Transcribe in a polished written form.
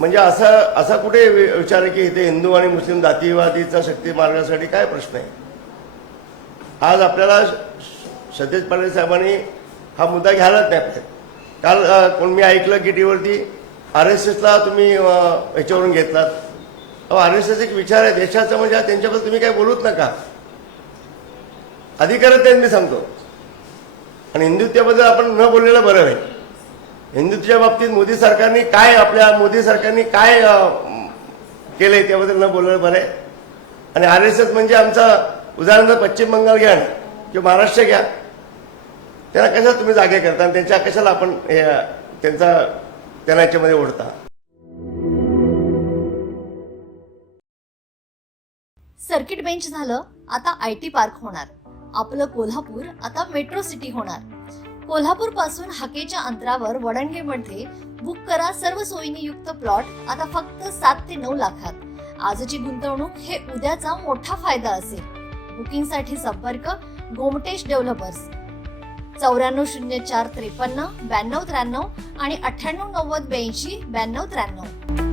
म्हणजे असा कुठे विचार आहे की इथे हिंदू आणि मुस्लिम जातीवादीचा शक्ती मारण्यासाठी काय प्रश्न आहे? आज आपल्याला सतेज पाटील साहेबांनी हा मुद्दा घ्यायलाच नाही पाहिजे. काल कोण मी ऐकलं की टीवरती RSSला तुम्ही याच्यावरून घेतलात. RSS एक विचार आहे देशाचा, म्हणजे त्यांच्याबद्दल तुम्ही काय बोलूच नका. अधिकारच त्यांनी मी सांगतो. आणि हिंदुत्वाबद्दल आपण न बोललेलं बरं आहे. हिंदुत्वाच्या बाबतीत मोदी सरकारने काय केलंय त्याबद्दल न बोललेलं बरं आहे. आणि RSS म्हणजे आमचा उदाहरणार्थ पश्चिम बंगाल घ्या किंवा महाराष्ट्र घ्या, त्यांना कशाला तुम्ही जागे करता आणि त्यांच्या कशाला आपण त्यांना याच्यामध्ये ओढता. सर्किट बेंच झालं, आता IT पार्क होणार. आपलं कोल्हापूर आता मेट्रो सिटी होणार. कोल्हापूर पासून हाकेच्या अंतरावर वडणगेमध्ये बुक करा सर्व सोयींनी युक्त प्लॉट आता फक्त 7 ते 9 लाखात. आजची गुंतवणूक हे उद्याचा मोठा फायदा असेल. बुकिंगसाठी संपर्क गोमटेश डेव्हलपर्स 940453 9293 आणि 989082 9293.